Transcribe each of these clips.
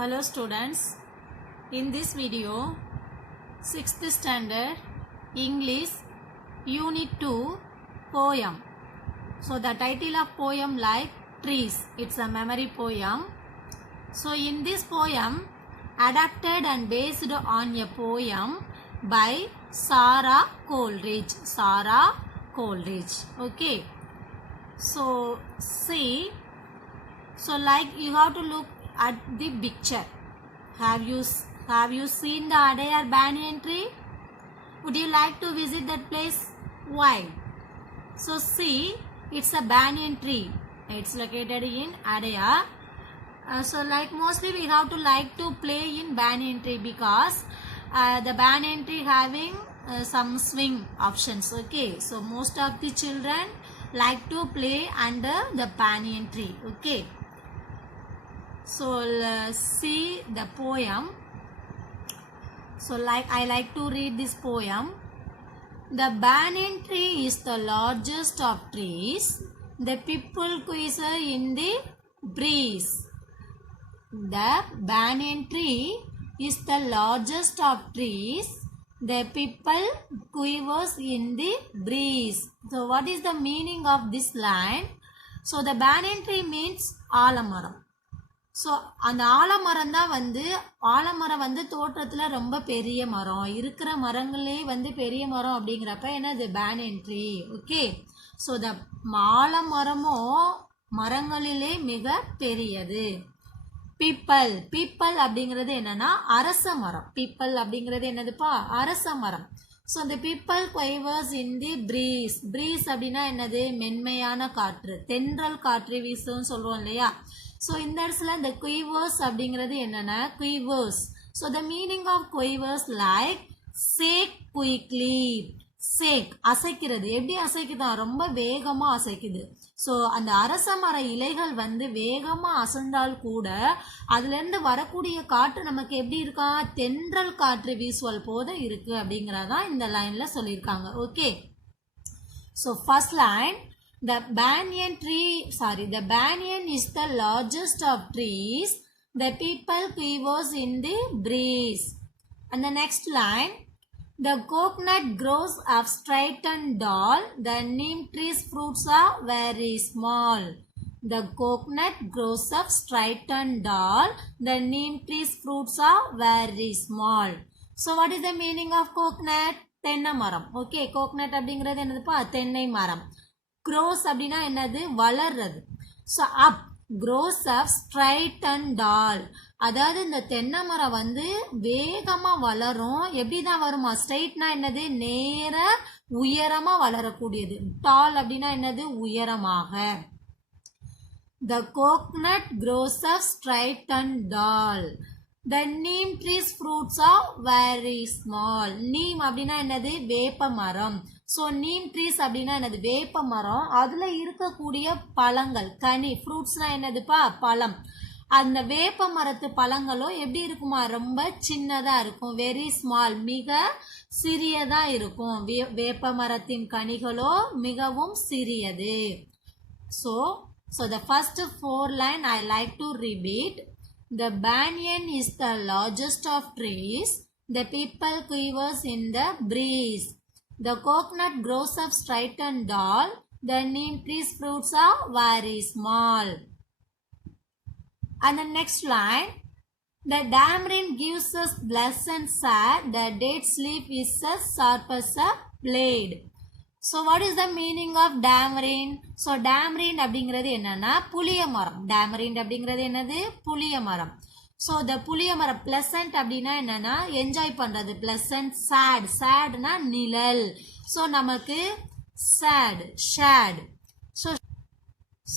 Hello students, in this video 6th standard English Unit 2 poem. So the title of poem like trees, it's a memory poem. So in this poem adapted and based on a poem by Sarah Coleridge. Okay, so see, so like you have to look at the picture. Have you seen the Adair banyan tree? Would you like to visit that place? Why? So see, it's a banyan tree. It's located in Adair. So like mostly we have to like to play in banyan tree because the banyan tree having some swing options. Okay, so most of the children like to play under the banyan tree. Okay. So see the poem. So I like to read this poem. The banyan tree is the largest of trees. The people quiver in the breeze. The banyan tree is the largest of trees. The people quivers in the breeze. So what is the meaning of this line? So the banyan tree means ஆலமரம். ஸோ அந்த ஆலமரம் வந்து தோற்றத்தில் ரொம்ப பெரிய மரம், இருக்கிற மரங்களே வந்து பெரிய மரம் அப்படிங்கிறப்ப என்னது banyan tree. Okay, so the ஆலமரமோ மரங்களிலே மிக பெரியது. பீப்பல் அப்படிங்கிறது என்னன்னா அரச மரம். பீப்பல் அப்படிங்கிறது என்னதுப்பா? அரச மரம். ஸோ இந்த பீப்பல் குவைவர்ஸ் இன் தி ப்ரீஸ் அப்படின்னா என்னது? மென்மையான காற்று, தென்றல் காற்று வீசுன்னு சொல்லுவோம் இல்லையா? ஸோ இந்த இடத்துல இந்த குயிவர்ஸ் அப்படிங்கிறது என்னன்னா quivers. So the meaning of quivers like shake quickly. Shake அசைக்கிறது. எப்படி அசைக்குதா? ரொம்ப வேகமாக அசைக்குது. ஸோ அந்த அரச மர இலைகள் வந்து வேகமாக அசைந்தால் கூட அதுலேருந்து வரக்கூடிய காற்று நமக்கு எப்படி இருக்கா? தென்றல் காற்று வீசுவல் போத இருக்கு அப்படிங்கிறதான் இந்த லைனில் சொல்லியிருக்காங்க. Okay, so first line, the banyan is the largest of trees. The people quivers in the breeze. And the next line, the coconut grows up straight and tall. The neem tree's fruits are very small. The coconut grows up straight and tall. The neem tree's fruits are very small. So what is the meaning of coconut? தென்னை மரம். Okay, coconut அப்படிங்கிறது என்னதுப்பா? தென்னை மரம். க்ரோஸ் அப்படின்னா என்னது? வளர்றது. So up grows up straight and tall. அதாவது இந்த தென்னை மரம் வந்து வேகமாக வளரும். எப்படி தான் வருமா? ஸ்ட்ரைட்னா என்னது? நேர உயரமாக வளரக்கூடியது. டால் அப்படின்னா என்னது? உயரமாக. The coconut grows up straight and tall. The neem tree's fruits are very small. Neem அப்படின்னா என்னது? வேப்ப மரம். ஸோ நீம் ட்ரீஸ் அப்படின்னா என்னது? வேப்ப மரம். அதில் இருக்கக்கூடிய பழங்கள், கனி, ஃப்ரூட்ஸ்னா என்னதுப்பா? பழம். அந்த வேப்ப மரத்து பழங்களும் எப்படி இருக்குமா? ரொம்ப சின்னதாக இருக்கும். வெரி ஸ்மால், மிக சிறியதாக இருக்கும். வேப்ப மரத்தின் கனிகளோ மிகவும் சிறியது. So the first 4 line I like to repeat. The banyan is the largest of trees. The people quivers in the breeze. The coconut grows up straight and tall. The neem tree's fruits are very small. And the next line, the tamarind gives us pleasant sad. The date's leaf is as sharp as a blade. So what is the meaning of tamarind? So tamarind அப்படிங்கிறது என்னன்னா புளிய மரம். tamarind அப்படிங்கிறது என்னது? புளிய மரம். So the புளிய மரம் பிளசன்ட் அப்படின்னா என்னன்னா என்ஜாய் பண்ணுறது. பிளசன்ட். சேட்னா நிழல். ஸோ நமக்கு shade.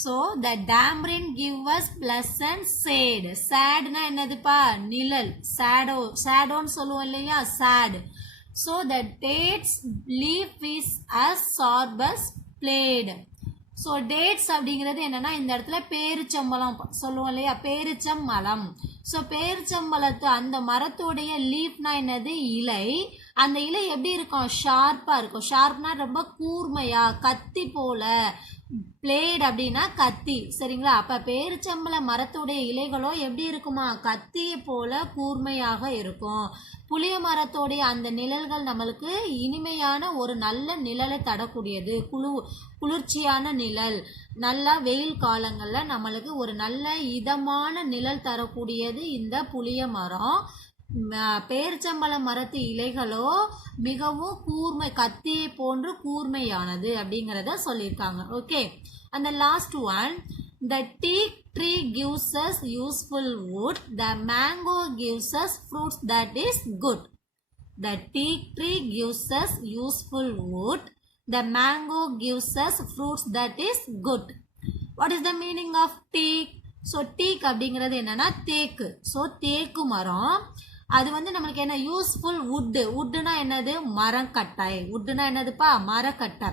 So the tamarind give us pleasant shade. சேட்னா என்னதுப்பா? நிழல். சேடோன்னு சொல்லுவோம் இல்லையா? Shade. So the date's leaf is as sharp as blade. So dates அப்படிங்கிறது என்னன்னா இந்த இடத்துல பேரிச்சம்பழம் சொல்லுவோம் இல்லையா? பேரிச்சம்பழம். ஸோ பேரிச்சம்பழத்து அந்த மரத்தோடைய லீஃப்னா என்னது? இலை. அந்த இலை எப்படி இருக்கும்? ஷார்ப்பாக இருக்கும். ஷார்ப்னா ரொம்ப கூர்மையா, கத்தி போல பிளேட் அப்படின்னா கத்தி, சரிங்களா? அப்ப பேரிச்சம்பழ மரத்துடைய இலைகளோ எப்படி இருக்குமா, கத்தியை போல கூர்மையாக இருக்கும். புளிய மரத்தோடைய அந்த நிழல்கள் நம்மளுக்கு இனிமையான ஒரு நல்ல நிழலை தரக்கூடியது, குளிர்ச்சியான நிழல். நல்லா வெயில் காலங்களில் நம்மளுக்கு ஒரு நல்ல இதமான நிழல் தரக்கூடியது இந்த புளிய மரம். பேரிச்சம்பழ மரத்து இலைகளோ மிகவும் கூர்மை, கத்தியை போன்று கூர்மையானது அப்படிங்கிறத சொல்லியிருக்காங்க. ஓகே, அந்த last one, the teak tree gives us useful wood, the mango gives us fruits that is good. The teak tree gives us useful wood, the mango gives us fruits that is good. What is the meaning of teak? So teak அப்படிங்கிறது என்னன்னா தேக்கு. ஸோ தேக்கு மரம் அது வந்து நம்மளுக்கு என்ன, useful wood. வுட்டுனா என்னது, மரக்கட்டை. வுட்டுனா என்னதுப்பா, மரக்கட்டை.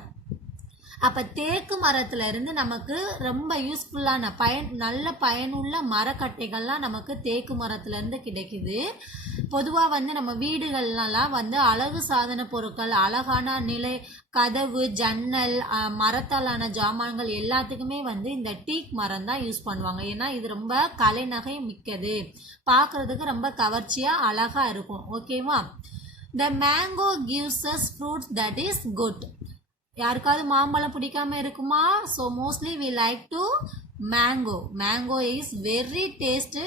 அப்போ தேக்கு மரத்துல இருந்து நமக்கு ரொம்ப யூஸ்ஃபுல்லான நல்ல பயனுள்ள மரக்கட்டைகள்லாம் நமக்கு தேக்கு மரத்துல இருந்து கிடைக்குது. பொதுவாக வந்து நம்ம வீடுகள்லாம் வந்து அழகு சாதன பொருட்கள், அழகான நிலை, கதவு, ஜன்னல், மரத்தாலான ஜாமான்கள் எல்லாத்துக்குமே வந்து இந்த டீக் மரம் தான் யூஸ் பண்ணுவாங்க. ஏன்னா இது ரொம்ப கலைநகை மிக்கது, பார்க்கறதுக்கு ரொம்ப கவர்ச்சியாக அழகாக இருக்கும். ஓகேவா? The mango gives us fruits that is good. யாருக்காவது மாம்பழம் பிடிக்காம இருக்குமா? So mostly we like to mango. Mango is very taste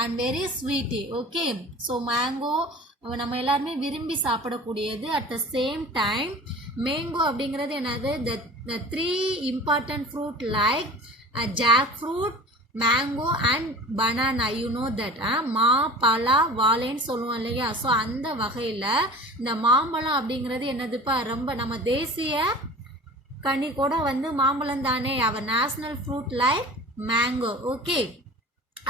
and very sweety. Okay, so mango நம்ம எல்லாருமே விரும்பி சாப்பிடக்கூடியது. At the same time mango அப்படிங்கிறது என்னது, the 3 important fruit like jackfruit, mango and banana, you know that. மா, பலா, வாழைன்னு சொல்லுவோம் இல்லையா? ஸோ அந்த வகையில் இந்த மாம்பழம் அப்படிங்கிறது என்னதுப்பா, ரொம்ப நம்ம தேசிய கனி கூட வந்து மாம்பழம் தானே. அவர் national fruit like mango. Okay,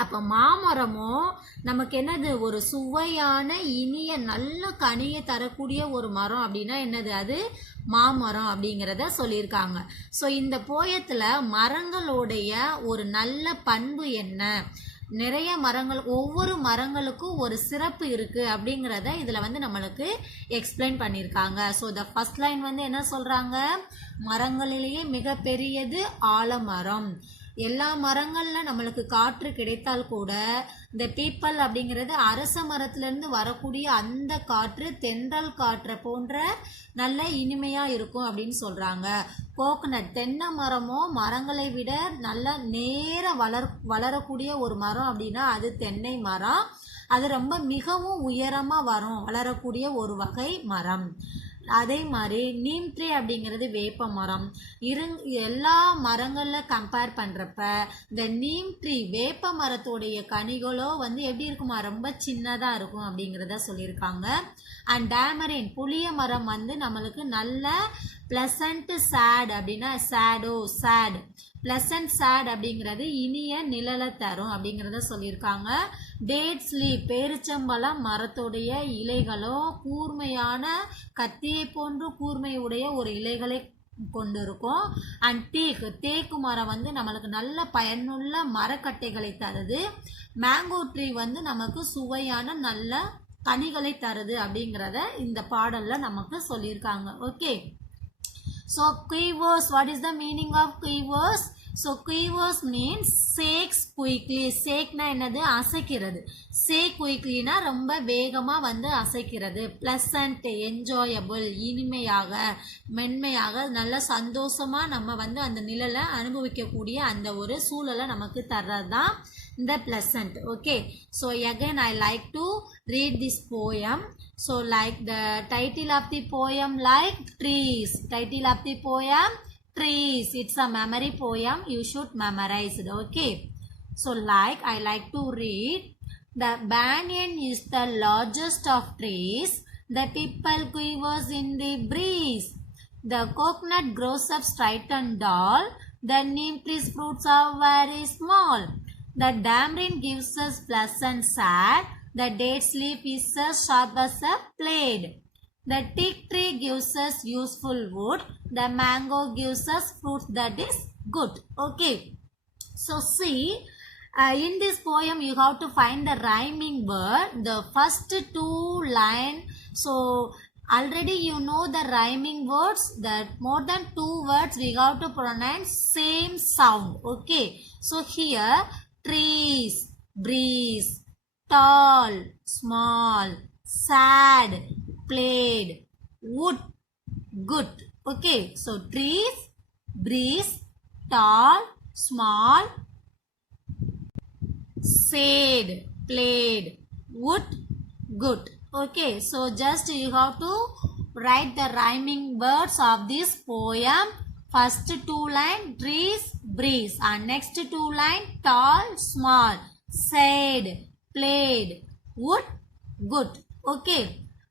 அப்போ மாமரமும் நமக்கு என்னது, ஒரு சுவையான இனிய நல்ல கனியை தரக்கூடிய ஒரு மரம் அப்படின்னா என்னது, அது மாமரம் அப்படிங்கிறத சொல்லியிருக்காங்க. ஸோ இந்த போயத்தில் மரங்களுடைய ஒரு நல்ல பண்பு என்ன, நிறைய மரங்கள், ஒவ்வொரு மரங்களுக்கும் ஒரு சிறப்பு இருக்குது அப்படிங்கிறத இதில் வந்து நம்மளுக்கு எக்ஸ்பிளைன் பண்ணியிருக்காங்க. ஸோ த ஃபர்ஸ்ட் லைன் வந்து என்ன சொல்கிறாங்க, மரங்களிலேயே மிகப்பெரியது ஆலமரம். எல்லா மரங்களில் நம்மளுக்கு காற்று கிடைத்தால் கூட இந்த பீப்பல் அப்படிங்கிறது அரச மரத்துலேருந்து வரக்கூடிய அந்த காற்று தென்றல் காற்றை போன்ற நல்ல இனிமையாக இருக்கும் அப்படின்னு சொல்கிறாங்க. கோகனட், தென்னை மரமோ மரங்களை விட நல்ல நேர வளரக்கூடிய ஒரு மரம் அப்படின்னா அது தென்னை மரம். அது ரொம்ப மிகவும் உயரமாக வளரக்கூடிய ஒரு வகை மரம். அதே மாதிரி நீம் ட்ரீ அப்படிங்கிறது வேப்ப மரம். எல்லா மரங்களில் கம்பேர் பண்ணுறப்ப இந்த நீம் ட்ரீ வேப்ப மரத்தோடைய கனிகளோ வந்து எப்படி இருக்குமா, ரொம்ப சின்னதாக இருக்கும் அப்படிங்கிறத சொல்லியிருக்காங்க. அண்ட் டேமரின் புளிய மரம் வந்து நம்மளுக்கு நல்ல ப்ளசண்ட் சேட் அப்படின்னா சேட் ப்ளசண்ட் சேட் அப்படிங்கிறது இனிய நிழலை தரும் அப்படிங்கிறத சொல்லியிருக்காங்க. டேட்ஸ் லீப் பேரிச்சம்பழம் மரத்துடைய இலைகளோ கூர்மையான கத்தியை போன்று கூர்மையுடைய ஒரு இலைகளை கொண்டு இருக்கும். அண்ட் தேக்கு மரம் வந்து நம்மளுக்கு நல்ல பயனுள்ள மரக்கட்டைகளை தருது. மேங்கோ ட்ரீ வந்து நமக்கு சுவையான நல்ல கனிகளை தருது அப்படிங்கிறத இந்த பாடலில் நமக்கு சொல்லியிருக்காங்க. Okay, so keywords, what is the meaning of keywords? So keywords means shakes quickly. shake-னா என்னது, அசைக்கிறது. shake quickly-னா ரொம்ப வேகமாக வந்து அசைக்கிறது. pleasant, enjoyable, இனிமையாக, மென்மையாக, நல்ல சந்தோஷமாக நம்ம வந்து அந்த நிழலை அனுபவிக்கக்கூடிய அந்த ஒரு சூழலை நமக்கு தர்றது தான் இந்த pleasant. Okay, so again I like to read this poem. So like the title of the poem like trees. Title of the poem trees. It's a memory poem, you should memorize it. Okay, so like I like to read, the banyan is the largest of trees, the pipal quivers in the breeze, the coconut grows up straight and tall, the neem tree's fruits are very small, the tamarind gives us pleasant sad, the date's leaf is as sharp as a blade, the teak tree gives us useful wood, the mango gives us fruits that is good. Okay, so see, in this poem you have to find the rhyming word. The first 2 line, so already you know the rhyming words, that more than 2 words we have to pronounce same sound. Okay, so here trees, breeze, tall, small, sad, played, wood, good. Okay, so trees, breeze, tall, small, said, played, wood, good. Okay, so just you have to write the rhyming words of this poem. First 2 line trees, breeze, and next 2 line tall, small, said, played, wood, good. Okay,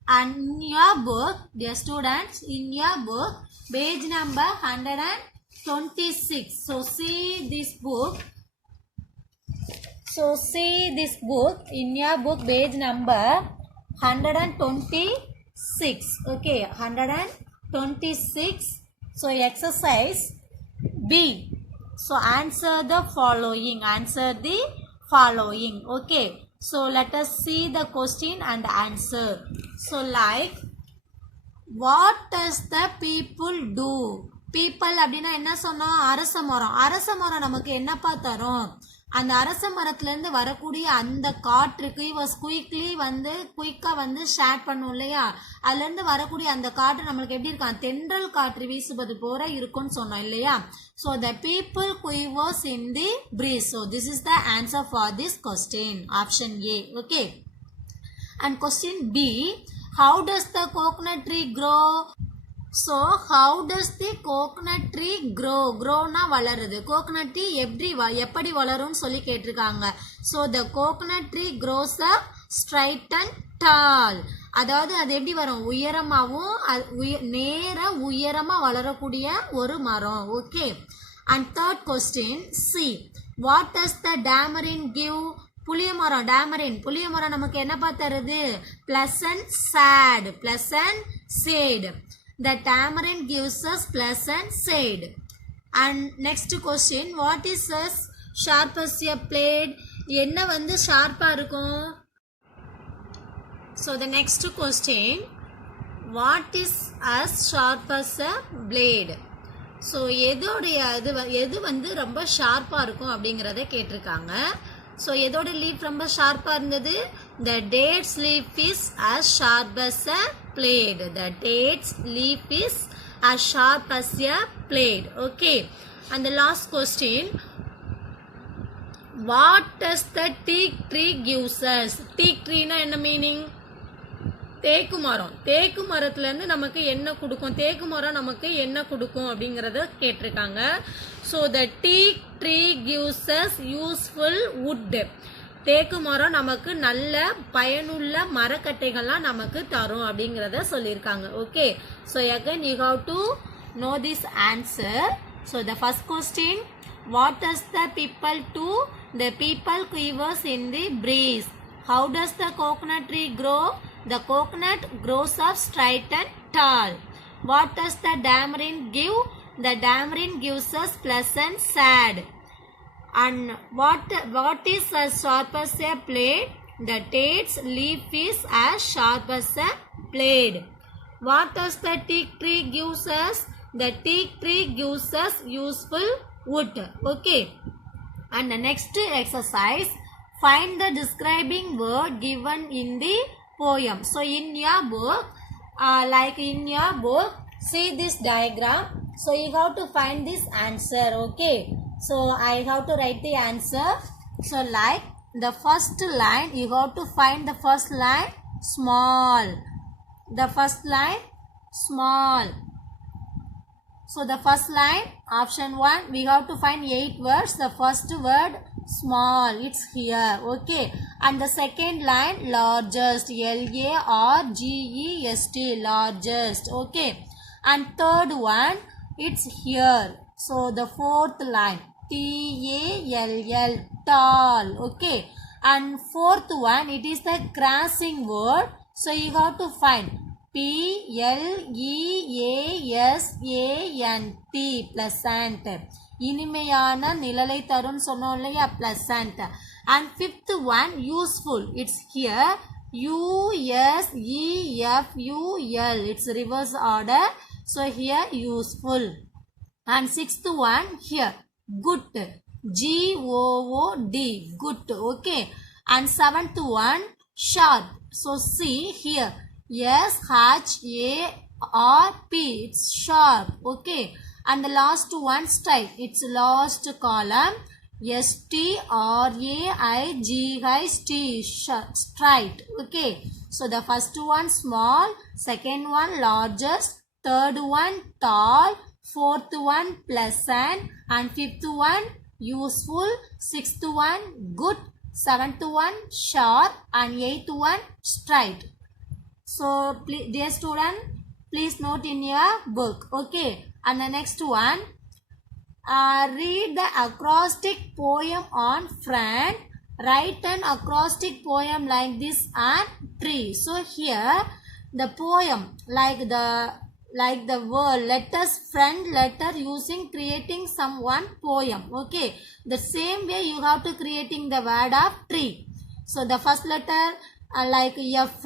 and in your book, dear students, in your book page number 126, so see this book. So see this book, in your book page number 126. Okay, 126. So exercise B. So answer the following. Answer the following. Okay, so let us see the question and answer. So like, what does the people do? People அப்படின்னா என்ன சொன்னோம்? அரச மரம். அரச மரம் நமக்கு என்னப்பா தரும்? அந்த அரச மரத்துலேருந்து வரக்கூடிய அந்த காற்றுக்கு வாஸ் குயிக்காக வந்து ஷேர் பண்ணும் இல்லையா, அதுலேருந்து வரக்கூடிய அந்த காற்று நம்மளுக்கு எப்படி இருக்கான்? தென்றல் காற்று வீசுவது போல இருக்கும்னு சொன்னோம் இல்லையா. So the peepal quivers in the breeze. So this is the answer for this question, option A. Okay, and question B, how does the coconut tree grow? So how does the coconut tree grow? Growனா வளருது. coconut tree எப்படி வளரும்னு சொல்லி கேட்டிருக்காங்க. So the coconut tree grows up straight and tall. அதாவது அது எப்படி வரும்? உயரமாகவும் உயரமாக வளரக்கூடிய ஒரு மரம். Okay, and third question C, what does the tamarind give? புளிய மரம், டேமரின் புளிய மரம் நமக்கு என்னப்பா தருது? pleasant sad, pleasant shade. The tamarind gives us pleasant shade. And next question, what is as sharp as a blade? என்ன வந்து ஷார்ப்பா இருக்கும்? So the next question, what is as sharp as a blade? So எது வந்து ரொம்ப ஷார்ப்பாக இருக்கும் அப்படிங்கிறத கேட்டிருக்காங்க. ஸோ எதோட லீஃப் ரொம்ப ஷார்ப்பாக இருந்தது? The date's leaf is as sharp as a blade. The date's leaf is as sharp as a blade. Okay, and the last question, what does the teak tree gives us? Teak tree na enna meaning? தேக்கு மரம். தேக்கு மரத்துலேருந்து நமக்கு என்ன கொடுக்கும்? தேக்கு மரம் நமக்கு என்ன கொடுக்கும் அப்படிங்கிறத கேட்டிருக்காங்க. So the teak tree gives us useful wood. தேக்கு மரம் நமக்கு நல்ல பயனுள்ள மரக்கட்டைகள்லாம் நமக்கு தரும் அப்படிங்கிறத சொல்லியிருக்காங்க. Okay, so again you have to know this answer. So the first question, what does the people to? The people quivers in the breeze. How does the coconut tree grow? The coconut grows up straight and tall. What does the tamarind give? The tamarind gives us pleasant sad. And what is as sharp as a blade? The date's leaf is as sharp as a blade. What does the teak tree gives us? The teak tree gives us useful wood. Okay, and the next exercise, find the describing word given in the poem. So in your book, see this diagram. So you have to find this answer. Okay, so I have to write the answer. So like the first line, you have to find the first line small. The first line small. So the first line, option 1, we have to find 8 words. The first word small, it's here. Okay, and the second line largest, largest, largest. Okay, and third one, it's here. So the fourth line tall, tall. Okay, and fourth one, it is the crossing word. So you have to find pleasant, pleasant. இனிமையான நிழலை தரும் சொன்னோம் இல்லையா, pleasant. And fifth one useful, it's here. USEFUL. It's reverse order. So here useful. And sixth one here good. GOOD. Good. Okay. And seventh one sharp. So see here SHARP. It's sharp. Okay. And the last one straight. It's last column. STRAIGHT. Straight. Okay. So the first one small, second one largest, third one tall, fourth one pleasant, and fifth one useful, sixth one good, seventh one sharp, and eighth one straight. So dear student, please note in your book. Okay. And the next one, read the acrostic poem on front. Write an acrostic poem like this and tree. So here the poem like the word letters front letter using creating some one poem. Okay, the same way you have to creating the word of tree. So the first letter like F.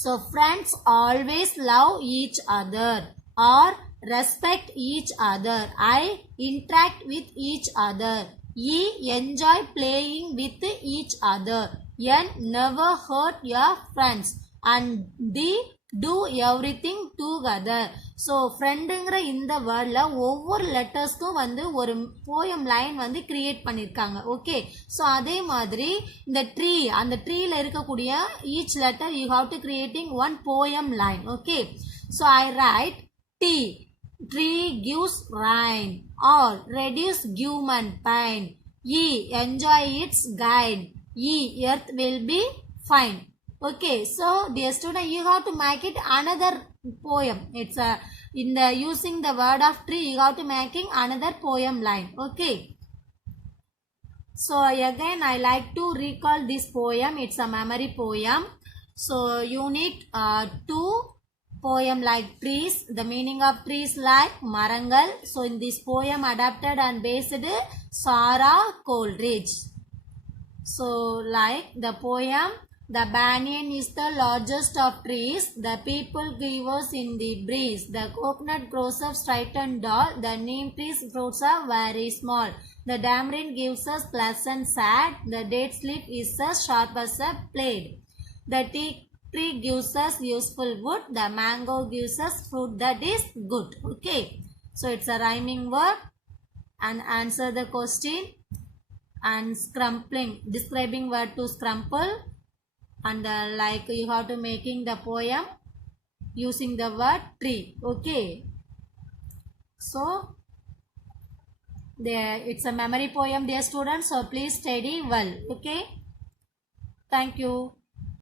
So friends always love each other or respect each other. I interact with each other. E enjoy playing with each other. N never hurt your friends. And D do everything together. So ஃப்ரெண்டுங்கிற இந்த வேர்டில் ஒவ்வொரு லெட்டர்ஸ்க்கும் வந்து ஒரு poem line வந்து create பண்ணியிருக்காங்க. Okay, so அதே மாதிரி இந்த ட்ரீ, அந்த ட்ரீயில் இருக்கக்கூடிய each letter you have to creating one poem line. Okay, so I write the. Tree gives rain or reduce human pain. E enjoy its guide. E earth will be fine. Okay, so dear student, you have to make it another poem. It's a in the using the word of tree you have to making another poem line. Okay, so again I like to recall this poem. It's a memory poem. So unit 2 poem like trees. The meaning of trees like marangal. So in this poem adapted and based Sarah Coleridge. So like the poem, the banyan is the largest of trees. The people quivers in the breeze. The coconut grows up straight and tall. The neem tree's fruits are very small. The tamarind gives us pleasant sad. The date leaf is as sharp as a blade. The tree gives us useful wood. The mango gives us fruit that is good. Okay, so it's a rhyming word. And answer the question. And scrumpling, describing word to scrumple. And like you have to making the poem using the word tree. Okay, so there it's a memory poem, dear students, so please study well. Okay, thank you.